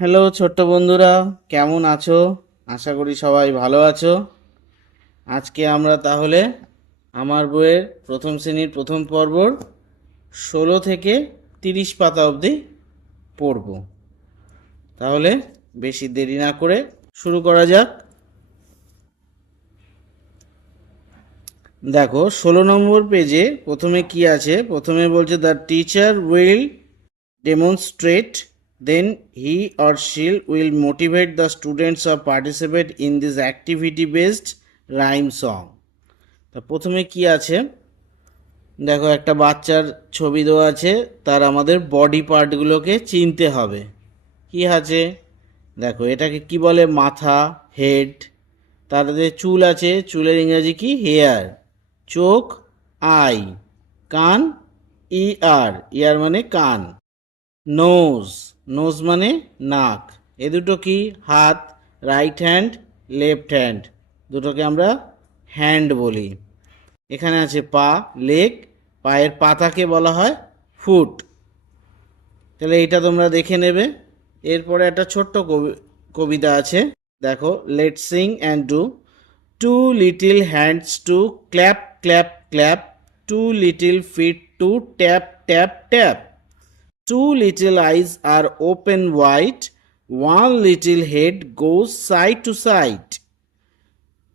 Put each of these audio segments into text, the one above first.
Hello ছোট্ট বন্ধুরা, কেমন আছো? আশা করি সবাই ভালো আছো। আজকে আমরা তাহলে আমার বইয়ের প্রথম শ্রেণির প্রথম পর্বর ষোলো থেকে তিরিশ পাতা অবধি পড়ব। তাহলে বেশি দেরি না করে শুরু করা যাক। দেখো, ষোলো নম্বর পেজে প্রথমে কি আছে? প্রথমে বলছে the teacher will demonstrate then he or she will motivate the students or participate in this activity based rhyme song. তা প্রথমে কি আছে? দেখো, একটা বাচ্চার ছবি দেওয়া আছে, তার আমাদের বডি পার্টগুলোকে চিনতে হবে। কি আছে? দেখো, এটাকে কি বলে? মাথা হেড তারপরে চুল আছে, চুলের ইংরাজি কি? হেয়ার চোখ আই কান ইয়ার ইয়ার মানে কান নোজ নোজ মানে নাক। এ দুটো কি? হাত রাইট হ্যান্ড লেফট হ্যান্ড দুটোকে আমরা হ্যান্ড বলি। এখানে আছে পা লেগ পায়ের পাতাকে বলা হয় ফুট তাহলে এটা তোমরা দেখে নেবে। এরপরে একটা ছোট্ট কবি- কবিতা আছে। দেখো let sing and do two little hands to clap clap clap two little feet to tap tap tap Two little eyes are open wide. One little head goes side to side.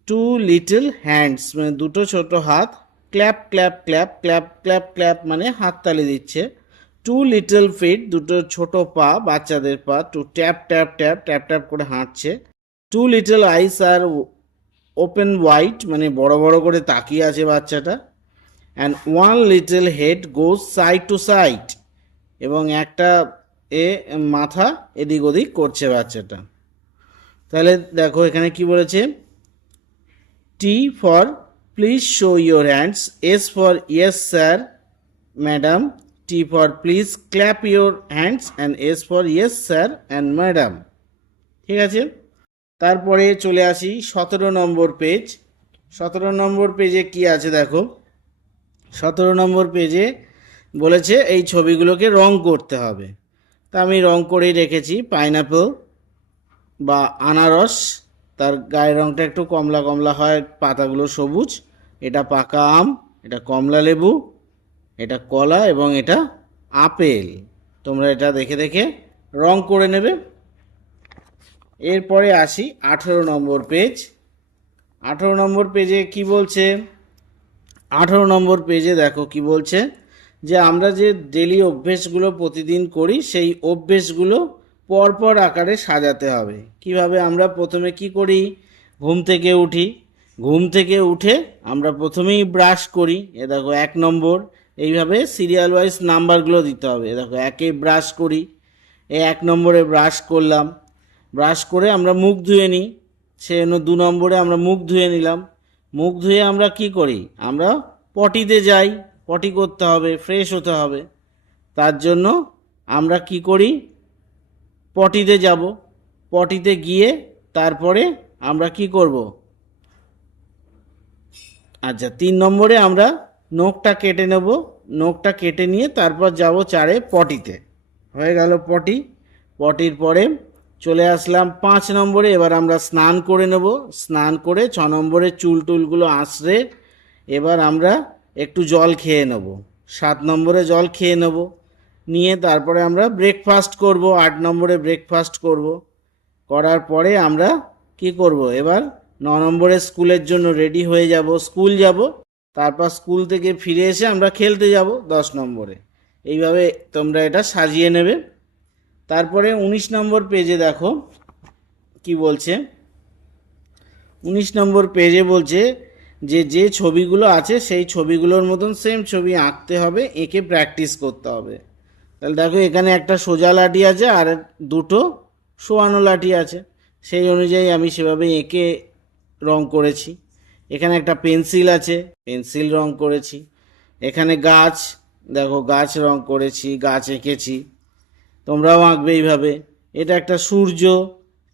Two little hands মানে দুটো ছোট হাত clap clap clap clap clap clap মানে হাততালি দিচ্ছে two little fit দুটো ছোট পা, বাচ্চাদের পা to tap tap tap tap tap করে হাঁটছে টু লিটল আইস আর ওপেন হোয়াইট মানে বড় বড় করে তাকিয়ে আছে বাচ্চাটা and one little head goes side to side এবং একটা এ, মাথা এদিক ওদিক করছে বাচ্চাটা। তাহলে দেখো এখানে কি বলেছে? T for please show your hands S for yes sir madam T for please clap your hands and S for yes sir and madam ঠিক আছে? তারপরে চলে আসি সতেরো নম্বর পেজ সতেরো নম্বর পেজে কি আছে দেখো? সতেরো নম্বর পেজে বলেছে, এই ছবিগুলোকে রং করতে হবে। তা আমি রং করেই রেখেছি। পাইনাপেল বা আনারস, তার গায়ের রংটা একটু কমলা কমলা হয়, পাতাগুলো সবুজ। এটা পাকা আম, এটা কমলা লেবু, এটা কলা এবং এটা আপেল। তোমরা এটা দেখে দেখে রং করে নেবে। এরপরে আসি আঠেরো নম্বর পেজ। আঠেরো নম্বর পেজে কি বলছে? আঠেরো নম্বর পেজে দেখো কি বলছে। যে আমরা যে ডেলি অভ্যেসগুলো প্রতিদিন করি, সেই অভ্যেসগুলো পরপর আকারে সাজাতে হবে। কীভাবে আমরা প্রথমে কি করি? ঘুম থেকে উঠি। ঘুম থেকে উঠে আমরা প্রথমেই ব্রাশ করি। এ দেখো, এক নম্বর, এইভাবে সিরিয়াল ওয়াইজ নাম্বারগুলো দিতে হবে। এ দেখো, একে ব্রাশ করি। এ এক নম্বরে ব্রাশ করলাম। ব্রাশ করে আমরা মুখ ধুয়ে নিই। সে দু নম্বরে আমরা মুখ ধুয়ে নিলাম। মুখ ধুয়ে আমরা কি করি? আমরা পটিতে যাই। পটি করতে হবে ফ্রেশ হতে হবে। তার জন্য আমরা কি করি? পটিতে যাব। পটিতে গিয়ে তারপরে আমরা কি করব? আচ্ছা তিন নম্বরে আমরা নখটা কেটে নেব। নখটা কেটে নিয়ে তারপর যাব চারে পটিতে হয়ে গেল পটি পটির পরে চলে আসলাম পাঁচ নম্বরে। এবার আমরা স্নান করে নেব। স্নান করে ছ নম্বরে চুল টুলগুলো আঁচড়ে এবার আমরা একটু জল খেয়ে নেব। সাত নম্বরে জল খেয়ে নেব। নিয়ে তারপরে আমরা ব্রেকফাস্ট করব, আট নম্বরে ব্রেকফাস্ট করব। করার পরে আমরা কি করব? এবার ন নম্বরে স্কুলের জন্য রেডি হয়ে যাব। স্কুল যাব, তারপর স্কুল থেকে ফিরে এসে আমরা খেলতে যাব দশ নম্বরে। এইভাবে তোমরা এটা সাজিয়ে নেবে। তারপরে উনিশ নম্বর পেজে দেখো, কি বলছে? উনিশ নম্বর পেজে বলছে যে যে ছবিগুলো আছে, সেই ছবিগুলোর মতন সেম ছবি আঁকতে হবে, এঁকে প্র্যাকটিস করতে হবে। তাহলে দেখো, এখানে একটা সোজা লাঠি আছে আর দুটো শোয়ানো লাঠি আছে। সেই অনুযায়ী আমি সেভাবে এঁকে রং করেছি। এখানে একটা পেন্সিল আছে পেন্সিল রং করেছি। এখানে গাছ, দেখো, গাছ রং করেছি, গাছ এঁকেছি। তোমরাও আঁকবে এইভাবে। এটা একটা সূর্য,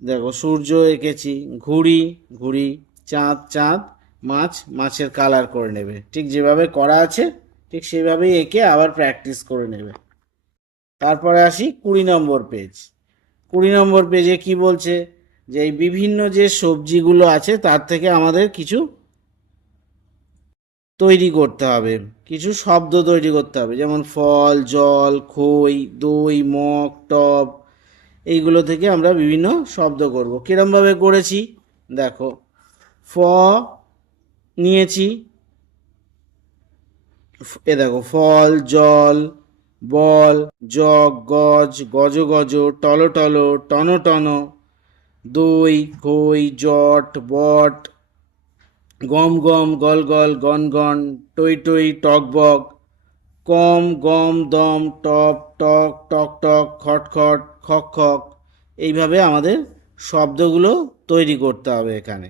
দেখো, সূর্য এঁকেছি, ঘুড়ি ঘুড়ি, চাঁদ চাঁদ। মাছ, মাছের কালার করে নেবে। ঠিক যেভাবে করা আছে, ঠিক সেভাবেই এঁকে আবার প্র্যাকটিস করে নেবে। তারপরে আসি কুড়ি নম্বর পেজ কুড়ি নম্বর পেজে কি বলছে? যে এই বিভিন্ন যে সবজিগুলো আছে, তার থেকে আমাদের কিছু তৈরি করতে হবে। কিছু শব্দ তৈরি করতে হবে। যেমন ফল, জল, খই, দই, মগ টব এইগুলো থেকে আমরা বিভিন্ন শব্দ করব। কিরমভাবে করেছি? দেখো, ফ নিয়েছি। এ দেখো, ফল, জল, বল, জগ, গজ গজ গজ, টল টল, টন টন, দই, খই, জট, বট, গম গম, গল গল, গন গন, টই টই, টক, বক, কম, গম, দম, টপ, টক টক টক, খট খট, খক খক, এইভাবে আমাদের শব্দগুলো তৈরি করতে হবে এখানে।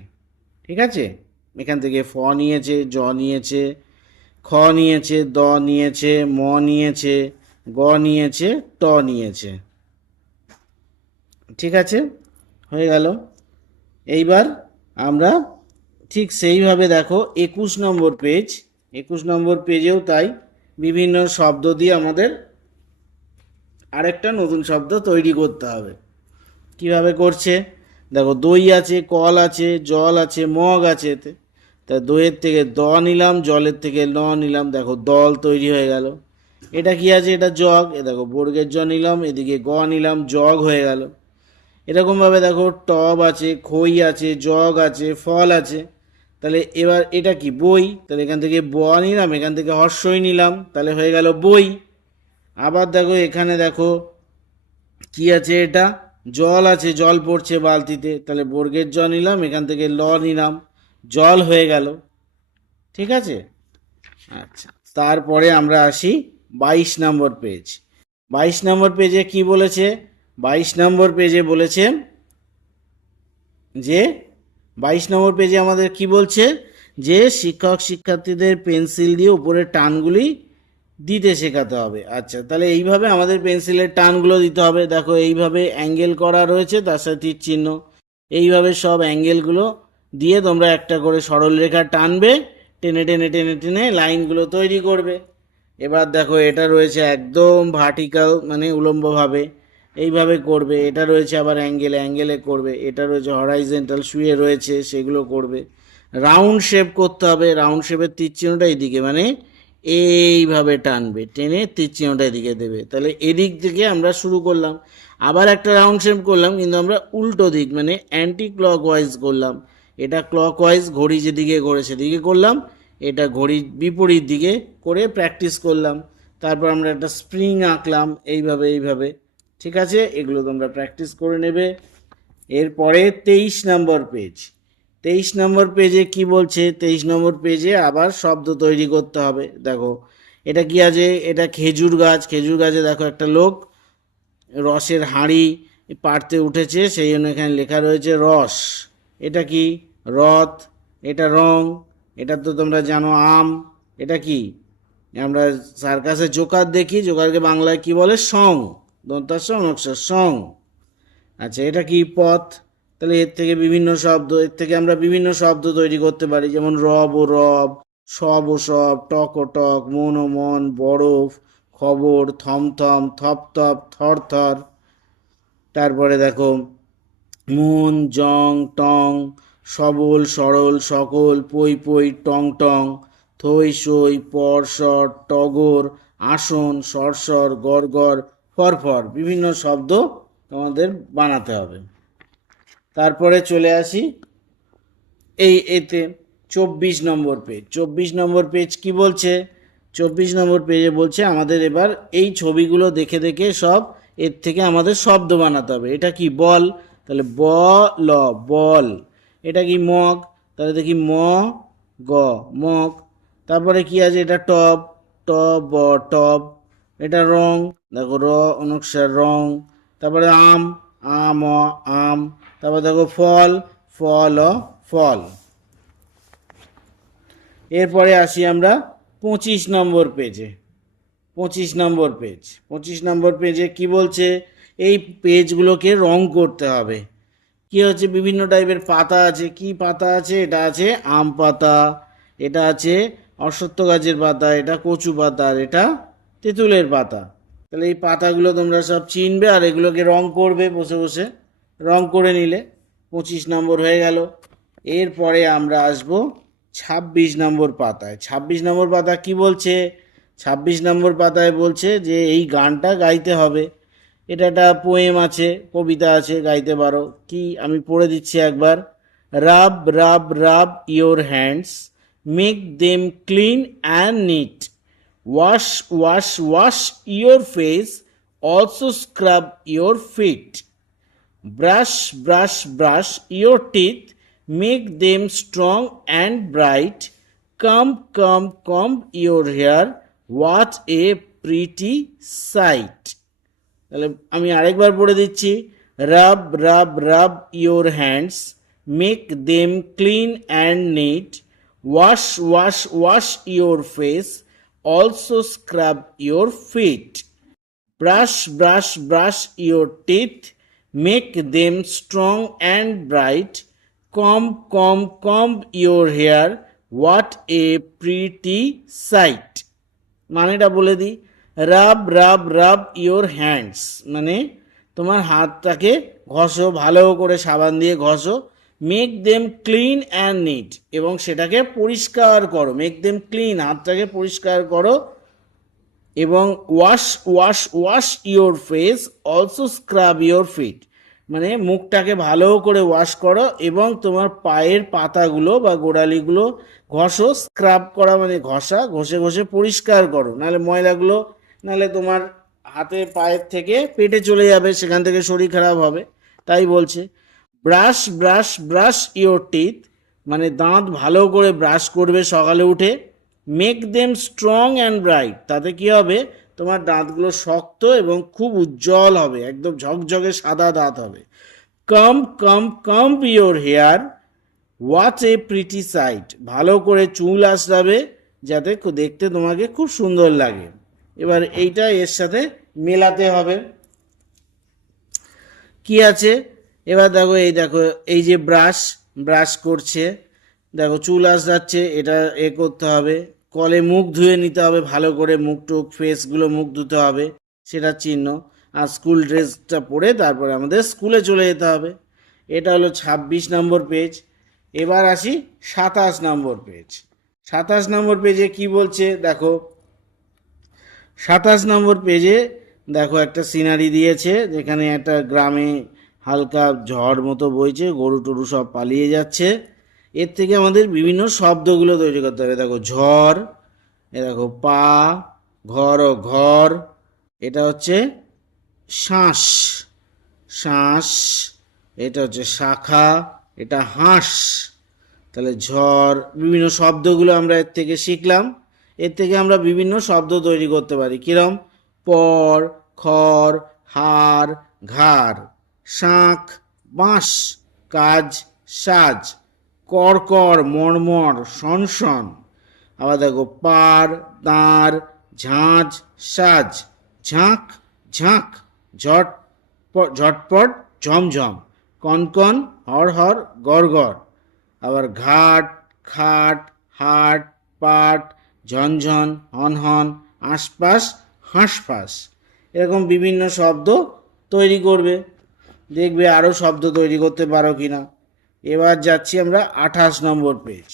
ঠিক আছে? এখান থেকে ফ নিয়েছে, জ নিয়েছে, খ নিয়েছে, দ নিয়েছে, ম নিয়েছে, গ নিয়েছে, ট নিয়েছে। ঠিক আছে? হয়ে গেল। এইবার আমরা ঠিক সেইভাবে দেখো, একুশ নম্বর পেজ। একুশ নম্বর পেজেও তাই বিভিন্ন শব্দ দিয়ে আমাদের আরেকটা নতুন শব্দ তৈরি করতে হবে। কীভাবে করছে? দেখো দই আছে, কল আছে, জল আছে, মগ আছে। এতে তা দইয়ের থেকে দ নিলাম, জলের থেকে ন নিলাম। দেখো, দল তৈরি হয়ে গেল। এটা কি আছে? এটা জগ। এ দেখো, বর্গের জ নিলাম, এদিকে গ নিলাম, জগ হয়ে গেল। এরকমভাবে দেখো, টব আছে, খই আছে, জগ আছে, ফল আছে। তাহলে এবার এটা কি? বই। তাহলে এখান থেকে ব নিলাম, এখান থেকে হর্ষই নিলাম, তাহলে হয়ে গেল বই। আবার দেখো, এখানে দেখো, কি আছে এটা? জল আছে, জল পড়ছে বালতিতে। তাহলে বর্গের জ নিলাম, এখান থেকে ল নিলাম। জল হয়ে গেল। ঠিক আছে? আচ্ছা। তারপরে আমরা আসি বাইশ নম্বর পেজ বাইশ নম্বর পেজে কি বলেছে? বাইশ নম্বর পেজে বলেছে যে বাইশ নম্বর পেজে আমাদের কি বলছে? যে শিক্ষক শিক্ষার্থীদের পেন্সিল দিয়ে উপরের টানগুলি দিতে শেখাতে হবে। আচ্ছা তাহলে এইভাবে আমাদের পেন্সিলের টানগুলো দিতে হবে। দেখো এইভাবে অ্যাঙ্গেল করা রয়েছে তার সাথে তীর চিহ্ন। এইভাবে সব অ্যাঙ্গেলগুলো দিয়ে তোমরা একটা করে সরল রেখা টানবে, টেনে টেনে টেনে টেনে লাইনগুলো তৈরি করবে। এবার দেখো এটা রয়েছে একদম ভার্টিক্যাল মানে উলম্বভাবে। এইভাবে করবে, এটা রয়েছে আবার অ্যাঙ্গেলে অ্যাঙ্গেলে করবে। এটা রয়েছে হরাইজেন্টাল শুয়ে রয়েছে, সেগুলো করবে। রাউন্ড শেপ করতে হবে রাউন্ড শেপের তীর চিহ্নটা এইদিকে মানে এইভাবে টানবে, টেনে তীর চিহ্নটা এদিকে দেবে। তাহলে এদিক থেকে আমরা শুরু করলাম। আবার একটা রাউন্ড শেপ করলাম, কিন্তু আমরা উল্টো দিক মানে অ্যান্টি ক্লক ওয়াইজ করলাম। এটা ক্লক ওয়াইজ ঘড়ি যেদিকে ঘোরে সেদিকে করলাম, এটা ঘড়ির বিপরীত দিকে করে প্র্যাকটিস করলাম। তারপর আমরা একটা স্প্রিং আঁকলাম, এইভাবে এইভাবে। ঠিক আছে? এগুলো তোমরা প্র্যাকটিস করে নেবে। এরপরে তেইশ নম্বর পেজ তেইশ নম্বর পেজে কি বলছে? তেইশ নম্বর পেজে আবার শব্দ তৈরি করতে হবে। দেখো, এটা কি আছে? এটা খেজুর গাছ। খেজুর গাছে দেখো একটা লোক রসের হাঁড়ি পাড়তে উঠেছে, সেই জন্য এখানে লেখা রয়েছে রস। এটা কি রথ? এটা রং? এটা তো তোমরা জানো আম। এটা কি? আমরা সার্কাসে জোকার দেখি, জোকারকে বাংলায় কি বলে? সং। দন্তার সং সং। আচ্ছা এটা কি পথ? তাহলে এর থেকে বিভিন্ন শব্দ, এর থেকে আমরা বিভিন্ন শব্দ তৈরি করতে পারি, যেমন রব ও রব, সব ও সব, টক ও টক, মন ও মন, বরফ, খবর, থমথম থপ থপ থর থর তারপরে দেখো মন, জং, টং, সবল, সরল, সকল, পই পই, টং টং, থই, সই, পর, সর, টগর, আসন সরসর গড় গড় ফরফর বিভিন্ন শব্দ তোমাদের বানাতে হবে। তারপরে চলে আসি এই এতে চব্বিশ নম্বর পেজ চব্বিশ নম্বর পেজ কি বলছে? চব্বিশ নম্বর পেজে বলছে আমাদের এবার এই ছবিগুলো দেখে দেখে সব এর থেকে আমাদের শব্দ বানাতে হবে। এটা কি বল? তাহলে ব, ল, বল। এটা কি মগ? তাহলে দেখি ম, গ, মগ। তারপরে কি আছে? এটা টব, ট, ব, টব। এটা রং, দেখো র অনুসার রং। তারপরে আম আম আম। তারপর দেখো ফল ফল ফল। এরপরে আসি আমরা পঁচিশ নম্বর পেজে পঁচিশ নম্বর পেজ পঁচিশ নম্বর পেজে কি বলছে? এই পেজগুলোকে রং করতে হবে। কি হচ্ছে? বিভিন্ন টাইপের পাতা আছে। কি পাতা আছে? এটা আছে আম পাতা, এটা আছে অশ্বত্থ গাছের পাতা, এটা কচু পাতা, আর এটা তেঁতুলের পাতা। তাহলে এই পাতাগুলো তোমরা সব চিনবে আর এগুলোকে রং করবে বসে বসে। রং করে নিলে পঁচিশ নম্বর হয়ে গেল। এরপরে আমরা আসব ছাব্বিশ নম্বর পাতায়। ছাব্বিশ নম্বর পাতা কি বলছে? ছাব্বিশ নম্বর পাতায় বলছে যে এই গানটা গাইতে হবে। এটা একটা পোয়েম আছে, কবিতা আছে, গাইতে পারো। কি আমি পড়ে দিচ্ছি একবার। Rub rub rub your hands, make them clean and neat. Wash wash wash your face, also scrub your feet. Brush brush brush your teeth, make them strong and bright. Comb comb, comb your hair what a pretty sight. তাহলে আমি আরেকবার পড়ে দিচ্ছি। Rub rub rub your hands make them clean and neat wash wash wash your face also scrub your feet brush brush brush your teeth make them strong and bright come come come your hair what a pretty sight মানেটা বলে দিই রাব rub rub your hands মানে তোমার হাতটাকে ঘষো ভালো করে সাবান দিয়ে ঘষো। Make them clean and neat এবং সেটাকে পরিষ্কার করো। মেক দেম ক্লিন হাতটাকে পরিষ্কার করো। এবং wash wash wash your face also scrub your feet মানে মুখটাকে ভালো করে ওয়াশ করো এবং তোমার পায়ের পাতাগুলো বা গোড়ালিগুলো ঘষো। স্ক্রাব করা মানে ঘষা। ঘষে ঘষে পরিষ্কার করো। নাহলে ময়লাগুলো নাহলে তোমার হাতে পায়ের থেকে পেটে চলে যাবে, সেখান থেকে শরীর খারাপ হবে। তাই বলছে brush brush brush your teeth মানে দাঁত ভালো করে ব্রাশ করবে সকালে উঠে। Make them strong and bright তাতে কি হবে? তোমার দাঁতগুলো শক্ত এবং খুব উজ্জ্বল হবে, একদম ঝকঝকে সাদা দাঁত হবে। Come come come your hair watch a pretty sight ভালো করে চুল আসরাবে যাতে দেখতে তোমাকে খুব সুন্দর লাগে। এবার এইটা এর সাথে মেলাতে হবে। কি আছে? এবার দেখো, এই দেখো, এই যে ব্রাশ ব্রাশ করছে। দেখো, চুল আসরাচ্ছে এটা এ করতে হবে। কলে মুখ ধুয়ে নিতে হবে, ভালো করে মুখ টুক ফেসগুলো মুখ ধুতে হবে, সেটা চিহ্ন। আর স্কুল ড্রেসটা পরে তারপরে আমাদের স্কুলে চলে যেতে হবে। এটা হলো ছাব্বিশ নম্বর পেজ এবার আসি সাতাশ নম্বর পেজ সাতাশ নম্বর পেজে কি বলছে? দেখো সাতাশ নম্বর পেজে দেখো একটা সিনারি দিয়েছে, যেখানে একটা গ্রামে হালকা ঝড় মতো বইছে, গরু টরু সব পালিয়ে যাচ্ছে। এর থেকে আমাদের বিভিন্ন শব্দগুলো তৈরি করতে হবে। দেখো, ঝড়, এ দেখো, পা, ঘর ও ঘর, এটা হচ্ছে শ্বাস শ্বাস এটা হচ্ছে শাখা, এটা হাঁস। তাহলে ঝড়, বিভিন্ন শব্দগুলো আমরা এর থেকে শিখলাম। এর থেকে আমরা বিভিন্ন শব্দ তৈরি করতে পারি। কিরম? পর, খর, হার, ঘাড়, শাঁখ, বাঁশ, কাজ, সাজ, কড়কড় মর্মর সনসন আবার দেখো, পার, দাঁড় ঝাঁঝ সাজ, ঝাঁক ঝাঁক, ঝট ঝটপট, ঝমঝম, কনকন হর হর গড় আবার ঘাট, খাট, হাট, পাট ঝনঝন হনহন আশপাশ, হাঁসফাঁস। এরকম বিভিন্ন শব্দ তৈরি করবে। দেখবে আরও শব্দ তৈরি করতে পারো কি না এবার যাচ্ছি আমরা আঠাশ নম্বর পেজ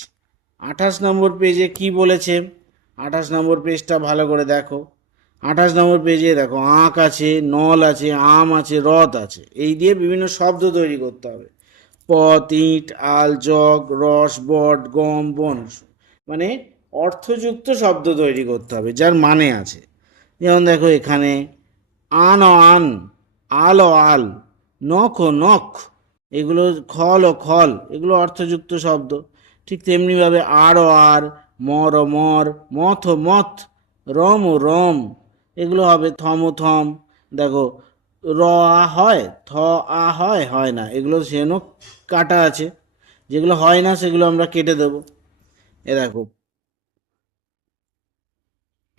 আঠাশ নম্বর পেজে কি বলেছে? আঠাশ নম্বর পেজটা ভালো করে দেখো। আঠাশ নম্বর পেজে দেখো, আঁক আছে, নল আছে, আম আছে, রথ আছে। এই দিয়ে বিভিন্ন শব্দ তৈরি করতে হবে। পথ, ইট, আল, জগ, রস, বট, গম বন মানে অর্থযুক্ত শব্দ তৈরি করতে হবে, যার মানে আছে। যেমন দেখো এখানে, আন আন, আল আল, নখ ও নখ, এগুলো খল ও খল, এগুলো অর্থযুক্ত শব্দ। ঠিক তেমনিভাবে আর ও আর, মর ও মর, মথ ও মথ, রম ও রম, এগুলো হবে থম ও থম। দেখো, র আ হয়, থ আ হয় হয় না, এগুলো সেজন্য কাটা আছে। যেগুলো হয় না, সেগুলো আমরা কেটে দেবো। এ দেখো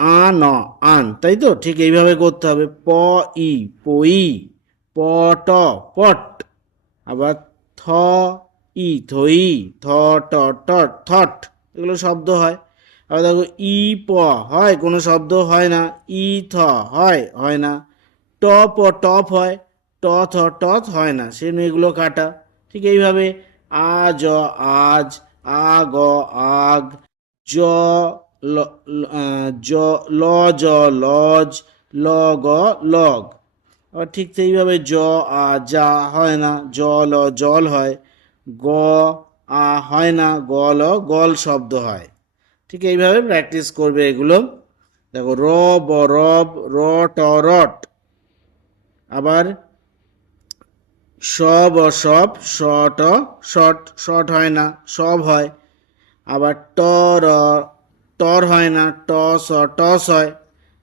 আ ন আন। তাই তো? ঠিক এইভাবে করতে হবে। প, ই, পই প ট পট। আবার থ, ই থই থ ট ট, থট। এগুলো শব্দ হয়। আবার দেখো, ই, প, হয়। কোনো শব্দ হয় না। ই, থ, হয়। হয় না। ট, প, টপ হয়। ট, থ টথ হয় না। সেজন্য এগুলো কাটা। ঠিক এইভাবে আ, জ, আজ, আ, গ, আগ, জ ল, ল- জ, ল, জ, লজ, ল, গ, লগ। আবার ঠিক সেইভাবে জ, আ, যা হয় না জল অ জল হয়, গ, আ হয় না গল অ গল শব্দ হয়। ঠিক এইভাবে প্র্যাকটিস করবে এগুলো। দেখো, র, ব, রব, র, ট, রট। আবার সব ও সব শট শট শট হয় না, সব হয়। আবার টর টর হয় না টস অ টস হয়।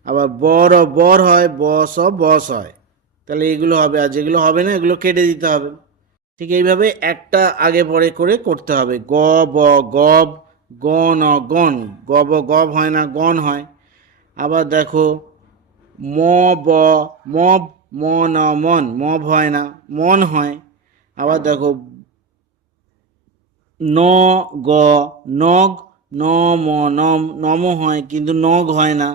আবার বর ও বর হয়, বস অ বস হয়। তাহলে এগুলো হবে, আর যেগুলো হবে না, এগুলো কেটে দিতে হবে। ঠিক এইভাবে একটা আগে পরে করে করতে হবে। গ, ব, গব অ গন গব গব হয় না, গণ হয়। আবার দেখো, ম, ব, মব, মন মন। মব হয় না, মন হয়। আবার দেখো, ন, গ, নগ ন ম নম নম হয়, কিন্তু নগ হয় না।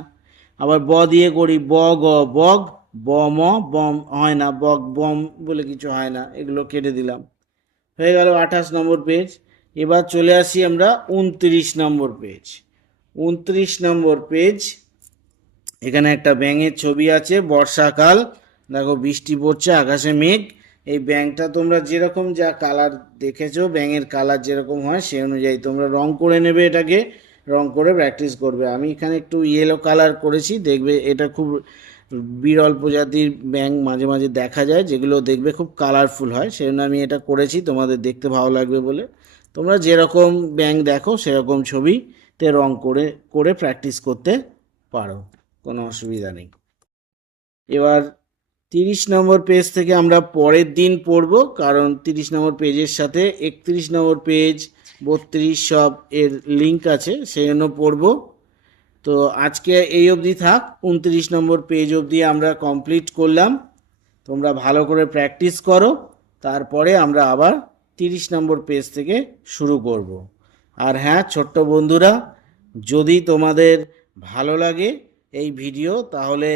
আবার ব দিয়ে করি, ব গ, বগ, ব ম, বম, হয় না, বগ, বম বলে কিছু হয় না, এগুলো কেটে দিলাম। হয়ে গেল আঠাশ নম্বর পেজ এবার চলে আসি আমরা উনত্রিশ নম্বর পেজ উনত্রিশ নম্বর পেজ এখানে একটা ব্যাঙের ছবি আছে, বর্ষাকাল। দেখো বৃষ্টি পড়ছে, আকাশে মেঘ। এই ব্যাঙটা তোমরা যেরকম যা কালার দেখেছ, ব্যাঙের কালার যেরকম হয় সেই অনুযায়ী তোমরা রং করে নেবে এটাকে, রং করে প্র্যাকটিস করবে। আমি এখানে একটু ইয়েলো কালার করেছি, দেখবে এটা খুব বিরল প্রজাতির ব্যাঙ মাঝে মাঝে দেখা যায়, যেগুলো দেখবে খুব কালারফুল হয়। সেই জন্য আমি এটা করেছি, তোমাদের দেখতে ভালো লাগবে বলে। তোমরা যেরকম ব্যাঙ দেখো, সেরকম ছবিতে রং করে করে প্র্যাকটিস করতে পারো, কোনো অসুবিধা নেই। এবার তিরিশ নম্বর পেজ থেকে আমরা পরের দিন পড়ব, কারণ তিরিশ নম্বর পেজের সাথে একত্রিশ নম্বর পেজ বত্রিশ সব এর লিঙ্ক আছে, সেই জন্য পড়ব। তো আজকে এই অবধি থাক, উনত্রিশ নম্বর পেজ অবধি আমরা কমপ্লিট করলাম। তোমরা ভালো করে প্র্যাকটিস করো, তারপরে আমরা আবার তিরিশ নম্বর পেজ থেকে শুরু করব। আর হ্যাঁ ছোট্ট বন্ধুরা, যদি তোমাদের ভালো লাগে এই ভিডিও তাহলে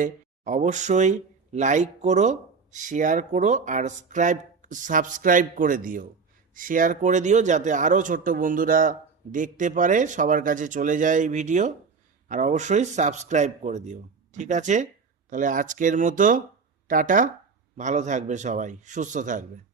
অবশ্যই লাইক করো শেয়ার করো আর স্ক্রাইব সাবস্ক্রাইব করে দিও। শেয়ার করে দিও যাতে আরও ছোট্ট বন্ধুরা দেখতে পারে, সবার কাছে চলে যায় এই ভিডিও আর অবশ্যই সাবস্ক্রাইব করে দিও। ঠিক আছে? তাহলে আজকের মতো, টাটা। ভালো থাকবে সবাই। সুস্থ থাকবে।